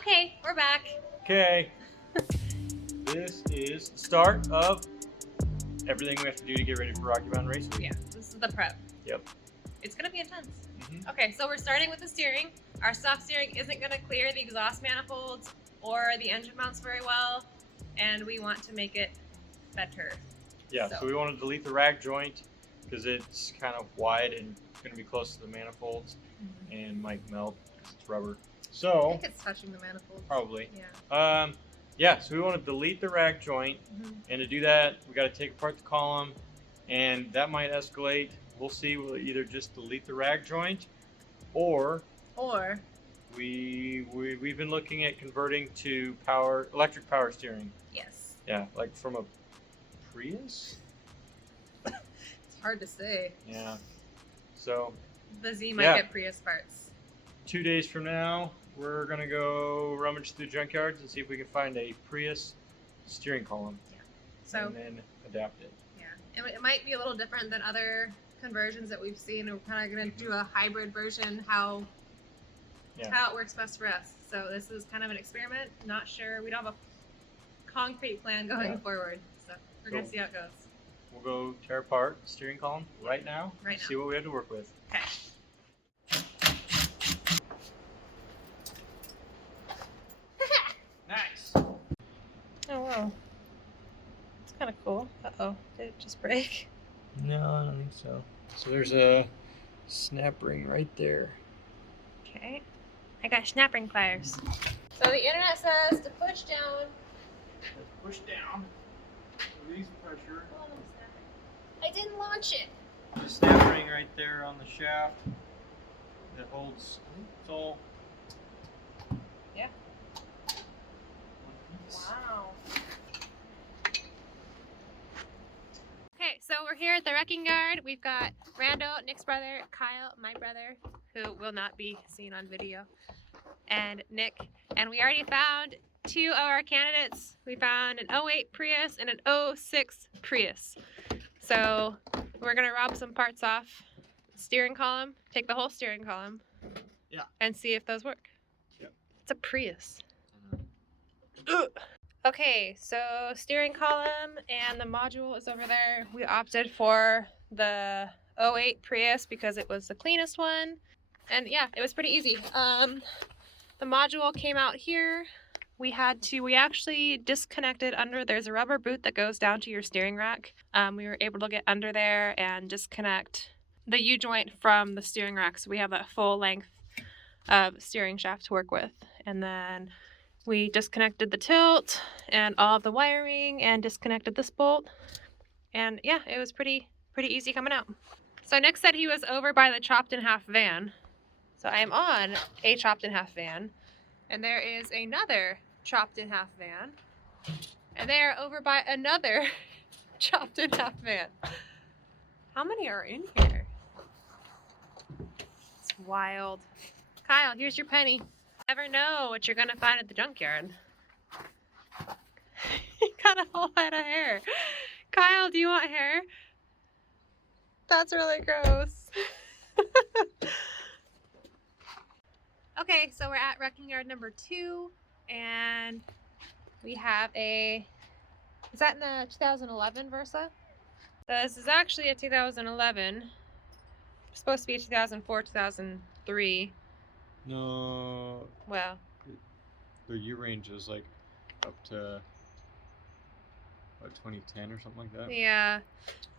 Okay, we're back. Okay. This is the start of everything we have to do to get ready for Rocky Mountain Racing. Yeah, this is the prep. Yep. It's gonna be intense. Mm-hmm. Okay, so we're starting with the steering. Our stock steering isn't gonna clear the exhaust manifolds or the engine mounts very well, and we want to make it better. Yeah, so we want to delete the rag joint because it's kind of wide and going to be close to the manifolds and might melt because it's rubber. So I think it's touching the manifolds. Probably. Yeah. Yeah, so we want to delete the rag joint, and to do that, we got to take apart the column, and that might escalate. We'll see. We'll either just delete the rag joint, or we've been looking at converting to electric power steering. Yes. Yeah, like from a Prius. It's hard to say. Yeah. So the Z might get Prius parts. 2 days from now, we're gonna go rummage through junkyards and see if we can find a Prius steering column. Yeah. So and then adapt it. Yeah. It might be a little different than other conversions that we've seen. We're kind of gonna do a hybrid version. How it works best for us. So this is kind of an experiment. Not sure. We don't have a concrete plan going forward. So we're gonna see how it goes. We'll go tear apart the steering column right now. See what we have to work with. Okay. Nice. Oh wow. It's kind of cool. Uh-oh. Did it just break? No, I don't think so. So there's a snap ring right there. Okay. I got snap ring pliers. So the internet says to push down. Push down. Release pressure. Oh, no, snap ring. I didn't launch it. The snap ring right there on the shaft that holds. It's all. Yeah. Wow. Okay, so we're here at the wrecking yard. We've got Rando, Nick's brother, Kyle, my brother, who will not be seen on video, and Nick. And we already found two of our candidates. We found an 08 Prius and an 06 Prius. So we're gonna rob some parts off the steering column, take the whole steering column, and see if those work. Yep. It's a Prius. Okay, so steering column and the module is over there. We opted for the 08 Prius because it was the cleanest one. And yeah, it was pretty easy. The module came out here. We actually disconnected under, there's a rubber boot that goes down to your steering rack. We were able to get under there and disconnect the U-joint from the steering rack. So we have that full length of steering shaft to work with. And then we disconnected the tilt and all of the wiring and disconnected this bolt. And yeah, it was pretty easy coming out. So Nick said he was over by the chopped in half van. So I am on a chopped in half van. And there is another chopped in half van. And they are over by another chopped in half van. How many are in here? It's wild. Kyle, here's your penny. Never know what you're gonna find at the junkyard. You got a whole head of hair. Kyle, do you want hair? That's really gross. Okay, so we're at wrecking yard number 2, and we have is that in the 2011 Versa? This is actually a 2011. It's supposed to be a 2004, 2003. No. Well, the U range is like up to what, 2010 or something like that. Yeah.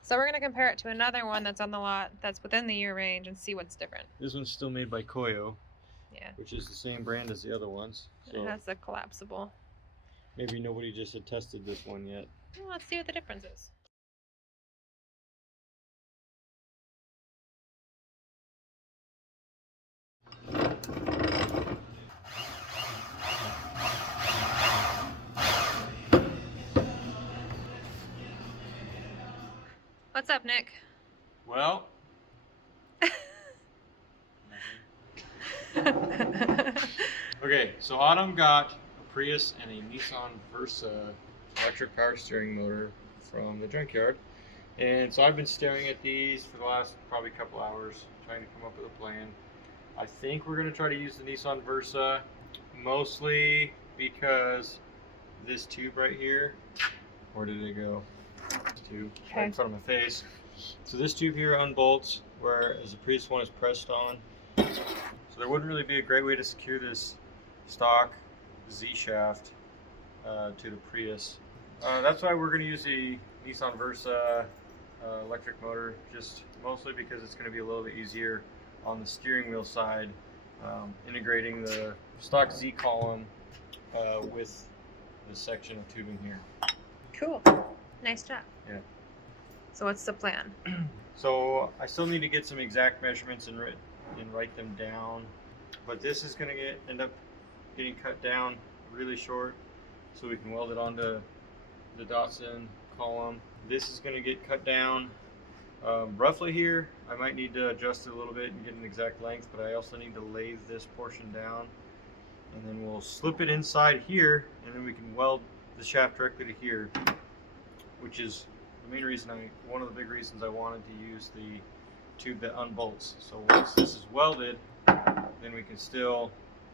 So we're gonna compare it to another one that's on the lot that's within the year range and see what's different. This one's still made by Koyo. Yeah. Which is the same brand as the other ones. So it has the collapsible. Maybe nobody just had tested this one yet. Well, let's see what the difference is. What's up, Nick? Well. Okay, so Autumn got a Prius and a Nissan Versa electric power steering motor from the junkyard. And so I've been staring at these for the last probably couple hours, trying to come up with a plan. I think we're going to try to use the Nissan Versa mostly because this tube right here, where did it go? This tube right in front of my face. So this tube here unbolts, whereas the Prius one is pressed on. So there wouldn't really be a great way to secure this stock Z shaft to the Prius. That's why we're going to use the Nissan Versa electric motor, just mostly because it's going to be a little bit easier on the steering wheel side, integrating the stock Z column with this section of tubing here. Cool. Nice job. Yeah. So what's the plan? So I still need to get some exact measurements and write them down, but this is going to end up getting cut down really short so we can weld it onto the Datsun column. This is going to get cut down roughly here. I might need to adjust it a little bit and get an exact length, but I also need to lathe this portion down, and then we'll slip it inside here, and then we can weld the shaft directly to here, which is the main reason one of the big reasons I wanted to use the tube that unbolts. So once this is welded, then we can still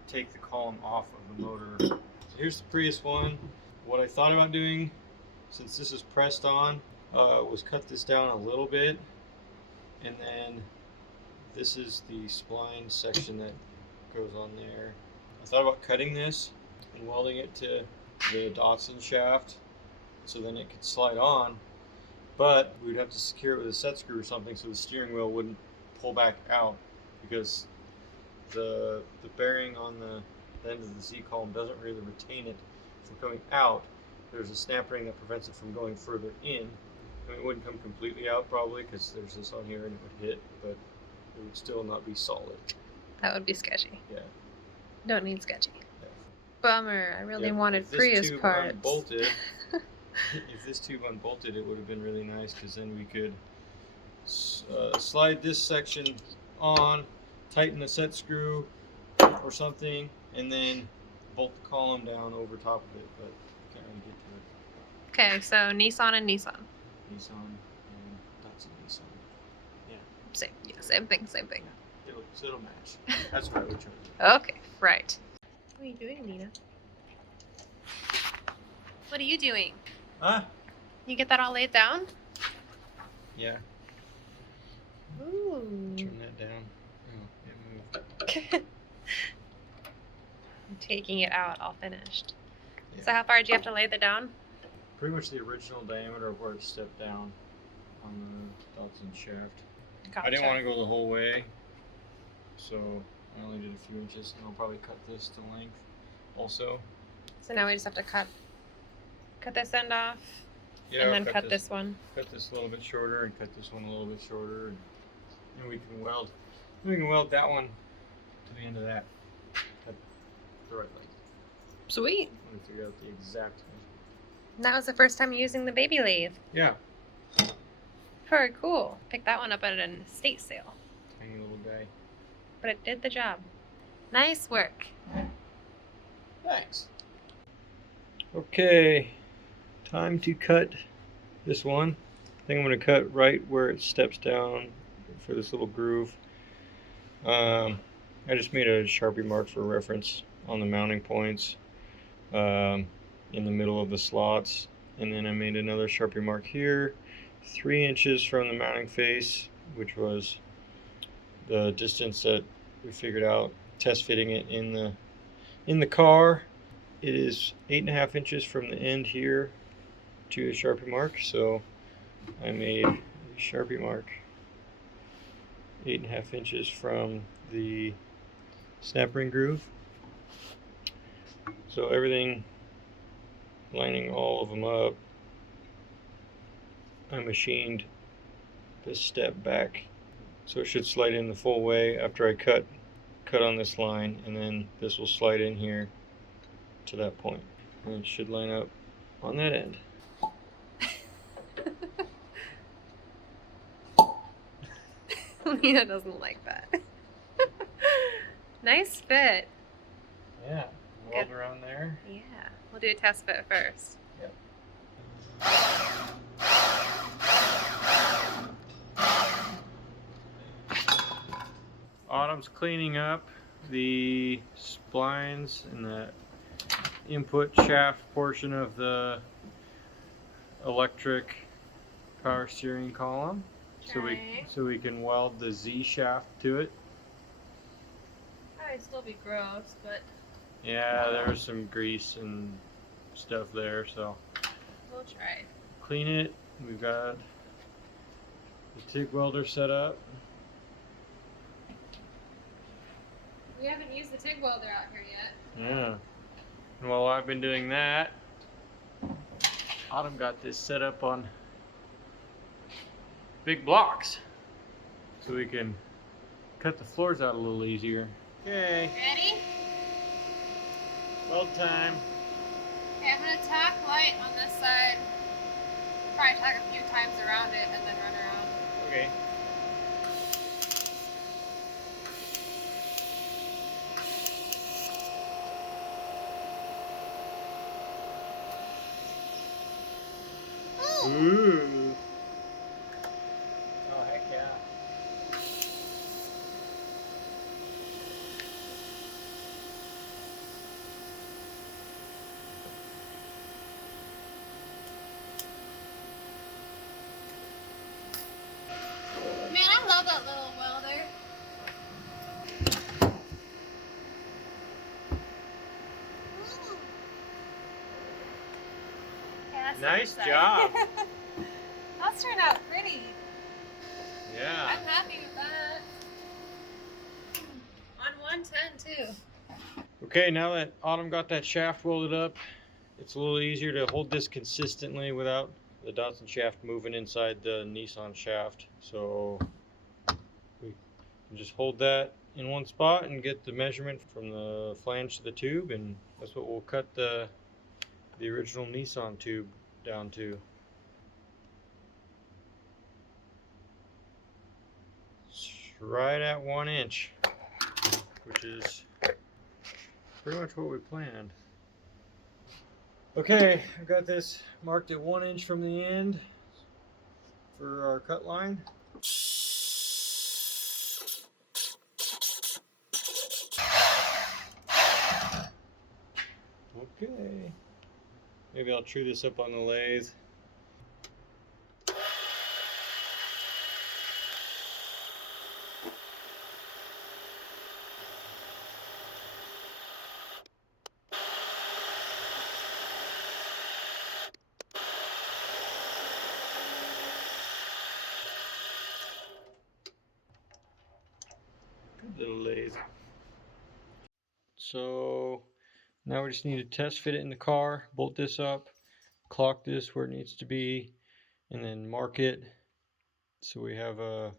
take the column off of the motor. So here's the Prius one. What I thought about doing, since this is pressed on, was cut this down a little bit, and then this is the spline section that goes on there. I thought about cutting this and welding it to the Datsun shaft so then it could slide on, but we'd have to secure it with a set screw or something so the steering wheel wouldn't pull back out, because the bearing on the end of the Z column doesn't really retain it from coming out. There's a snap ring that prevents it from going further in. I mean, it wouldn't come completely out probably because there's this on here and it would hit, but it would still not be solid. That would be sketchy. Yeah. Don't need sketchy. Yeah. Bummer. I really wanted Prius parts. Unbolted, if this tube unbolted, it would have been really nice, because then we could slide this section on, tighten the set screw or something, and then bolt the column down over top of it, but I can't really get to it. Okay, so Nissan and Nissan. Nissan and Datsun Nissan. Yeah. Same thing. Yeah. It'll match. That's what I would try to do. Okay, right. What are you doing, Nina? What are you doing? Huh? You get that all laid down? Yeah. Ooh. Turn that down. Oh, it moved. I'm taking it out all finished. Yeah. So how far did you have to lay that down? Pretty much the original diameter of where it stepped down on the Datsun shaft. Gotcha. I didn't want to go the whole way, so I only did a few inches, and I'll probably cut this to length also. So now we just have to cut this end off, Yeah, and then cut this one. Cut this a little bit shorter, and cut this one a little bit shorter, and then we can weld. We can weld that one to the end of that. At the right length. Sweet. I'm gonna figure out the exact. That was the first time using the baby lathe. Yeah. Very cool. Picked that one up at an estate sale. Tiny little guy. But it did the job. Nice work. Thanks. Okay, time to cut this one. I think I'm going to cut right where it steps down for this little groove. I just made a Sharpie mark for reference on the mounting points in the middle of the slots, and then I made another Sharpie mark here, 3 inches from the mounting face, which was the distance that we figured out test fitting it in the car. It is 8.5 inches from the end here to the Sharpie mark, so I made a Sharpie mark 8.5 inches from the snap ring groove. So everything, lining all of them up, I machined this step back, so it should slide in the full way after I cut on this line, and then this will slide in here to that point, and it should line up on that end. Nina doesn't like that. Nice fit. Yeah, weld around there. Yeah, we'll do a test fit first. Yep. Autumn's cleaning up the splines and the input shaft portion of the electric power steering column, so we can weld the Z shaft to it. Probably still be gross, but yeah, there's some grease and stuff there, so we'll try. Clean it. We've got the TIG welder set up. We haven't used the TIG welder out here yet. Yeah. And while I've been doing that, Autumn got this set up on big blocks so we can cut the floors out a little easier. Okay. Ready? Weld time. Okay, I'm gonna tack light on this side. Probably tack a few times around it and then run around. Okay. Ooh. Oh, heck yeah. Man, I love that little welder. Okay, nice job. That's turned out pretty. Yeah. I'm happy with that. On 110 too. Okay, now that Autumn got that shaft welded up, it's a little easier to hold this consistently without the Datsun shaft moving inside the Nissan shaft. So we can just hold that in one spot and get the measurement from the flange to the tube, and that's what we'll cut the original Nissan tube down to. It's right at 1 inch, which is pretty much what we planned. Okay, I've got this marked at 1 inch from the end for our cut line. Okay. Maybe I'll true this up on the lathe. Good little lathe. So now we just need to test fit it in the car, bolt this up, clock this where it needs to be, and then mark it so we have a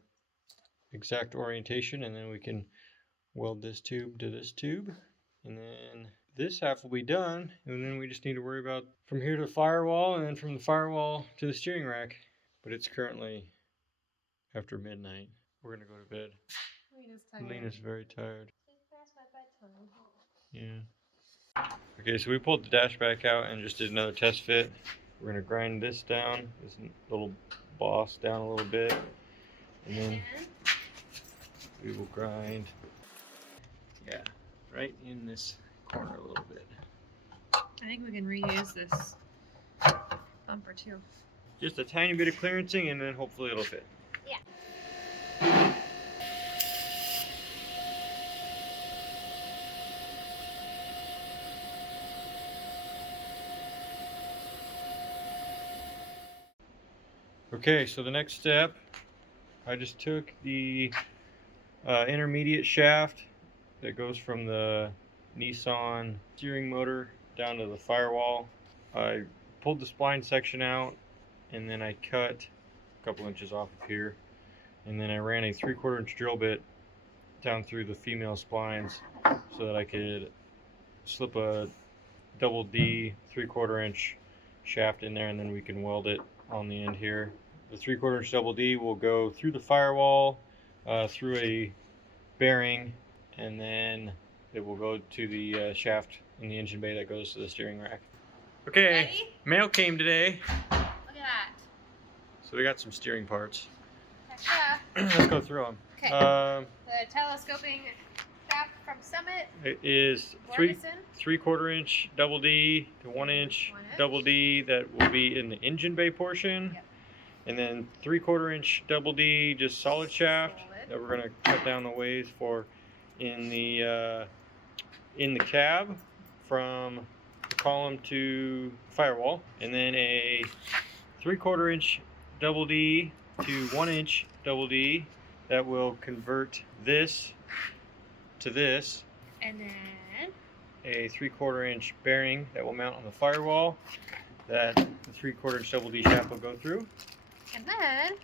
exact orientation, and then we can weld this tube to this tube, and then this half will be done, and then we just need to worry about from here to the firewall, and then from the firewall to the steering rack. But it's currently after midnight. We're gonna go to bed. Lena's very tired. Yeah. Okay, so we pulled the dash back out and just did another test fit. We're gonna grind this down, this little boss down a little bit, and then we will grind, yeah, right in this corner a little bit. I think we can reuse this bumper too. Just a tiny bit of clearancing, and then hopefully it'll fit. Yeah. Okay, so the next step, I just took the intermediate shaft that goes from the Nissan steering motor down to the firewall. I pulled the spline section out, and then I cut a couple inches off of here, and then I ran a 3/4 inch drill bit down through the female splines so that I could slip a double D 3/4 inch shaft in there, and then we can weld it on the end here. The 3/4 inch double D will go through the firewall, through a bearing, and then it will go to the shaft in the engine bay that goes to the steering rack. Okay, ready? Mail came today. Look at that. So we got some steering parts. Heck yeah. Let's go through them. Okay. The telescoping shaft from Summit. It is Borgeson. 3/4 inch double D to 1 inch double D that will be in the engine bay portion. Yep. And then 3/4 inch double D, just solid shaft Solid. that we're gonna cut down the ways for in the cab from the column to firewall. And then a 3/4 inch double D to 1 inch double D that will convert this to this. And then A 3/4 inch bearing that will mount on the firewall that the 3/4 inch double D shaft will go through. And then,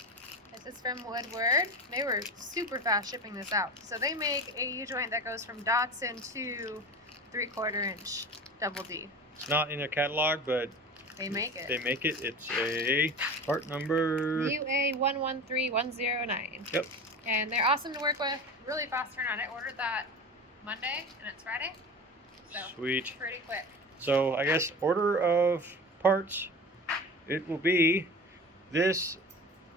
this is from Woodward. They were super fast shipping this out. So they make a U-joint that goes from Datsun to 3/4 inch double D. Not in their catalog, but They make it. they make it. It's a part number. UA113109. Yep. And they're awesome to work with. Really fast turnaround. I ordered that Monday and it's Friday. So Sweet. pretty quick. So I guess order of parts, it will be this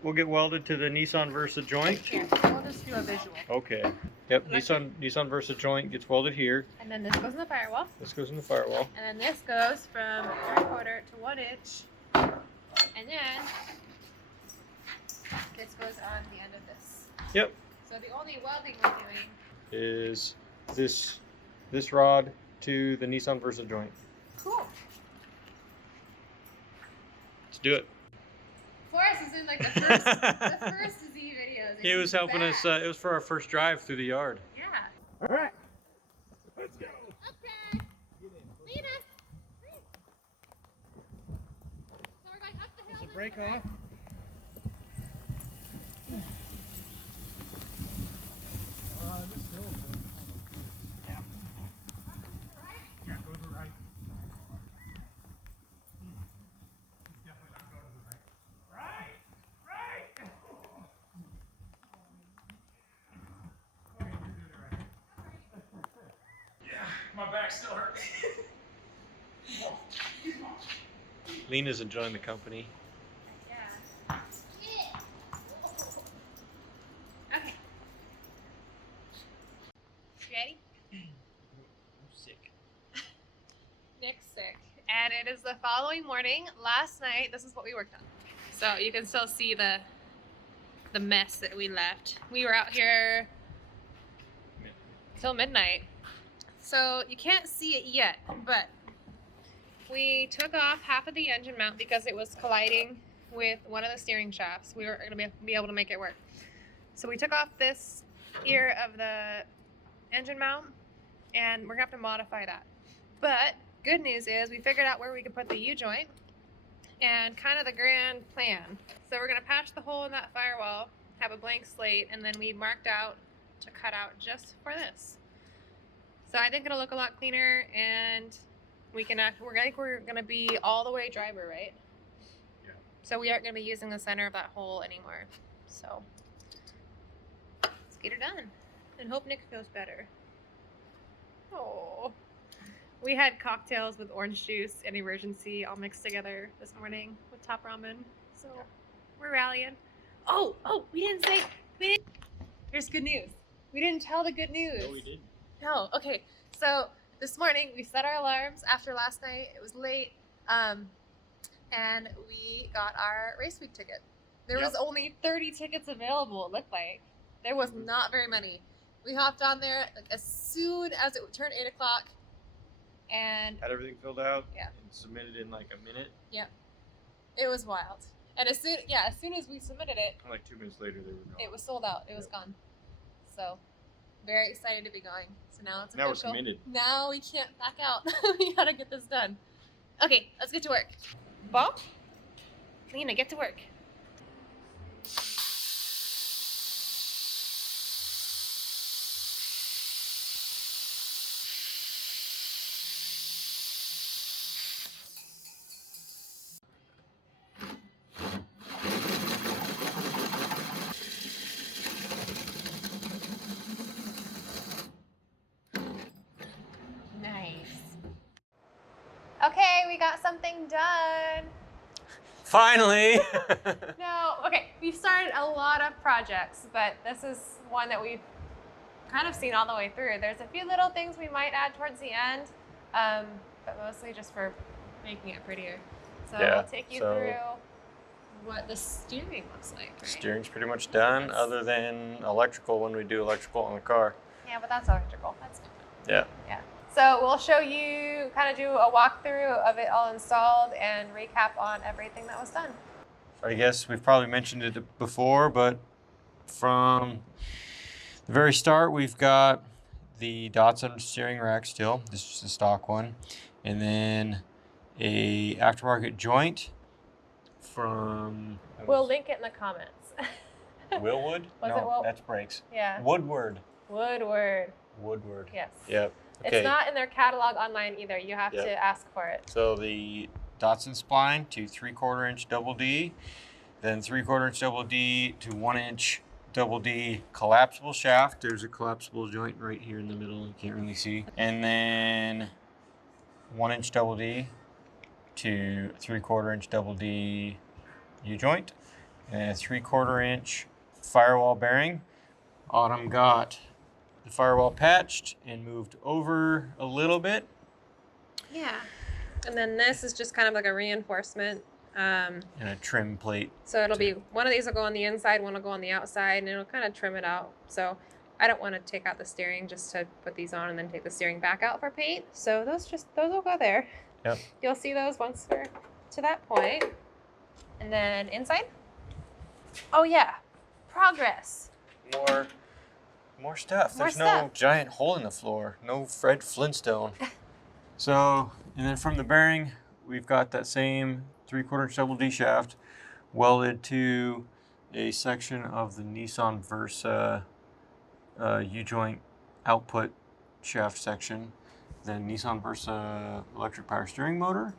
will get welded to the Nissan Versa joint. Here, we'll just do a visual. Okay. Yep. Nissan Versa joint gets welded here. And then this goes in the firewall. This goes in the firewall. And then this goes from 3/4 to 1 inch. And then this goes on the end of this. Yep. So the only welding we're doing Is this rod to the Nissan Versa joint. cool. Let's do it. Forrest is in like the first Z videos. He was helping us. It was for our first drive through the yard. Yeah. All right. Let's go. Okay. Lead us. So we're going up the hill. There's a brake off. My back still hurts. Lena's enjoying the company. Yeah. Okay. Ready? I'm sick. Nick's sick. And it is the following morning. Last night, this is what we worked on. So you can still see the mess that we left. We were out here till midnight. So you can't see it yet, but we took off half of the engine mount because it was colliding with one of the steering shafts. We were going to be able to make it work. So we took off this ear of the engine mount and we're going to have to modify that. But good news is we figured out where we could put the U-joint and kind of the grand plan. So we're going to patch the hole in that firewall, have a blank slate, and then we marked out to cut out just for this. So I think it'll look a lot cleaner, and we're gonna be all the way driver, right? Yeah. So we aren't gonna be using the center of that hole anymore. So let's get her done, and hope Nick feels better. Oh, we had cocktails with orange juice and emergency all mixed together this morning with top ramen. So we're rallying. Oh, we didn't. Here's good news. We didn't tell the good news. No, we didn't. No, okay. So this morning we set our alarms after last night. It was late, and we got our race week ticket. There was only 30 tickets available. It looked like there was not very many. We hopped on there like as soon as it turned 8 o'clock, and Had everything filled out. Yeah. And submitted in like a minute. it was wild. And as soon as we submitted it, And like 2 minutes later, they were gone. it was sold out. It was gone. So very excited to be going. So now it's Now we're official. committed. Now we can't back out. We gotta get this done. Okay, let's get to work. Bob? Lena, get to work. Okay, we got something done. Finally! No, okay, we've started a lot of projects, but this is one that we've kind of seen all the way through. There's a few little things we might add towards the end, but mostly just for making it prettier. So Yeah, we'll take you through what the steering looks like, right? Steering's pretty much done, Yes. other than electrical when we do electrical on the car. Yeah, but that's electrical. That's different. Yeah. Yeah. So we'll show you, kind of do a walkthrough of it all installed and recap on everything that was done. I guess we've probably mentioned it before, but from the very start, we've got the Datsun steering rack still. This is the stock one. And then a aftermarket joint from... We'll link it in the comments. Willwood? Was No, it Will? that's brakes. Yeah. Woodward. Woodward. Woodward. Yes. Yep. Okay. It's not in their catalog online either. You have to ask for it. So the Datsun spline to 3/4 inch double D, then 3/4 inch double D to 1 inch double D collapsible shaft. There's a collapsible joint right here in the middle. You can't really see. And then 1 inch double D to 3/4 inch double D U-joint, and a 3/4 inch firewall bearing. Autumn got the firewall patched and moved over a little bit. Yeah. And then this is just kind of like a reinforcement. And a trim plate. So it'll be, one of these will go on the inside, one will go on the outside, and it'll kind of trim it out. So I don't want to take out the steering just to put these on and then take the steering back out for paint. So those will go there. Yep. You'll see those once we're to that point. And then inside. Oh yeah, progress. More stuff. More There's no stuff. giant hole in the floor. No Fred Flintstone. So, and then from the bearing, we've got that same 3/4 inch double D shaft welded to a section of the Nissan Versa U-joint output shaft section. Then Nissan Versa electric power steering motor.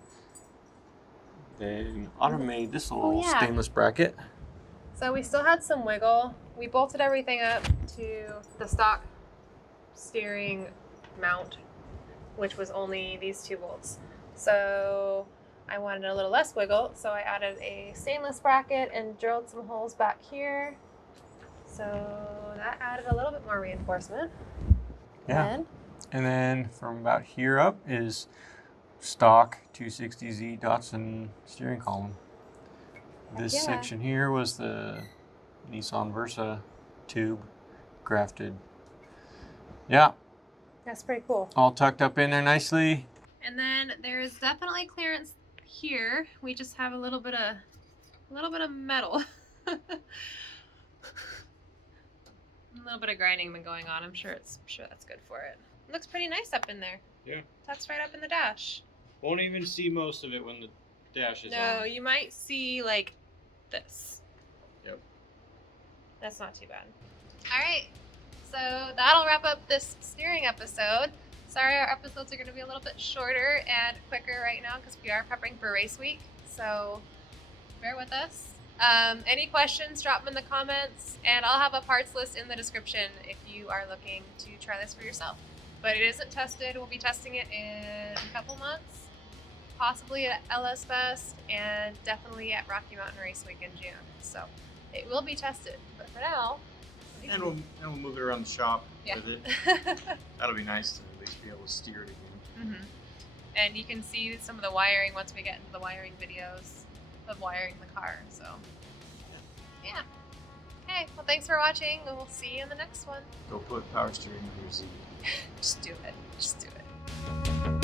Then Autumn made this little stainless bracket. So we still had some wiggle. We bolted everything up to the stock steering mount, which was only these 2 bolts. So I wanted a little less wiggle, so I added a stainless bracket and drilled some holes back here. So that added a little bit more reinforcement. Yeah. And then from about here up is stock 260Z Datsun steering column. This section here was the Nissan Versa tube grafted. Yeah. That's pretty cool. All tucked up in there nicely. And then there's definitely clearance here. We just have a little bit of metal. A little bit of grinding been going on. I'm sure that's good for it. It looks pretty nice up in there. Yeah. Tucks right up in the dash. Won't even see most of it when the dash is on. No, you might see like this. Yep. That's not too bad. All right. So that'll wrap up this steering episode. Sorry, our episodes are going to be a little bit shorter and quicker right now because we are prepping for race week. So bear with us. Any questions, drop them in the comments, and I'll have a parts list in the description if you are looking to try this for yourself. But it isn't tested. We'll be testing it in a couple months, possibly at LS Fest, and definitely at Rocky Mountain Race Week in June. So it will be tested. But for now, And we'll move it around the shop with it. mm-hmm. That'll be nice to at least be able to steer it again. And you can see some of the wiring once we get into the wiring videos of wiring the car. So yeah. Okay, well thanks for watching, and we'll see you in the next one. Go put power steering in your Z. Just do it. Just do it.